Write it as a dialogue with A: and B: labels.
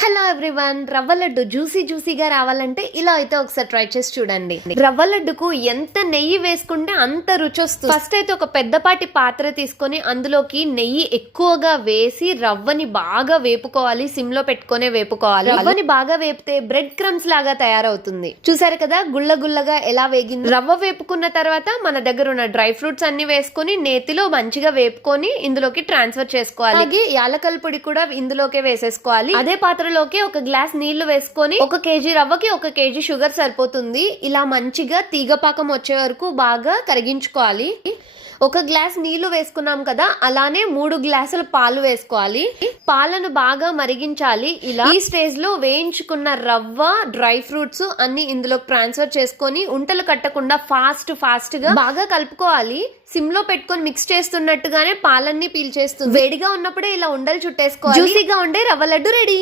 A: Hello everyone రవ్వ laddu juicy జ్యూసీగా రావాలంటే ఇలా అయితే ఒకసారి ట్రై చేసి చూడండి. రవ్వ లడ్డుకు ఎంత నెయ్యి వేసుకుంటే అంత రుచి వస్తుంది. ఫస్ట్ అయితే ఒక పెద్దపాటి పాత్ర తీసుకొని అందులోకి నెయ్యి ఎక్కువగా వేసి రవ్వని బాగా వేపుకోవాలి సిమ్లో పెట్టుకునే వేపుకోవాలి. రవ్వని బాగా వేపితే బ్రెడ్ క్రమ్స్ లాగా తయారవుతుంది. చూసారు కదా గుళ్ళ గుల్లగా ఎలా వేగింది? రవ్వ వేపుకున్న తర్వాత మన దగ్గర ఉన్న డ్రై ఫ్రూట్స్ అన్ని వేసుకొని నేతిలో మంచిగా వేపుకొని ఇందులోకి ట్రాన్స్ఫర్ చేసుకోవాలి. అలాగే పొడి కూడా ఇందులోకే వేసేసుకోవాలి. అదే పాత్ర కూరలోకి ఒక గ్లాస్ నీళ్ళు వేసుకొని ఒక కేజీ రవ్వకి ఒక కేజీ షుగర్ సరిపోతుంది. ఇలా మంచిగా తీగపాకం వచ్చే వరకు బాగా కరిగించుకోవాలి. ఒక గ్లాస్ నీళ్ళు వేసుకున్నాం కదా అలానే మూడు గ్లాసుల పాలు వేసుకోవాలి. పాలను బాగా మరిగించాలి. ఇలా ఈ స్టేజ్లో వేయించుకున్న రవ్వ డ్రై ఫ్రూట్స్ అన్ని ఇందులో ట్రాన్స్ఫర్ చేసుకొని ఉంటలు కట్టకుండా ఫాస్ట్ ఫాస్ట్గా బాగా కలుపుకోవాలి. సిమ్లో పెట్టుకొని మిక్స్ చేస్తున్నట్టుగానే పాలన్నీ పీల్చేస్తుంది. వేడిగా ఉన్నప్పుడే ఇలా ఉండలు చుట్టేసుకోవాలి. జ్యూసీగా ఉండే రవ్వ లడ్డు రెడీ.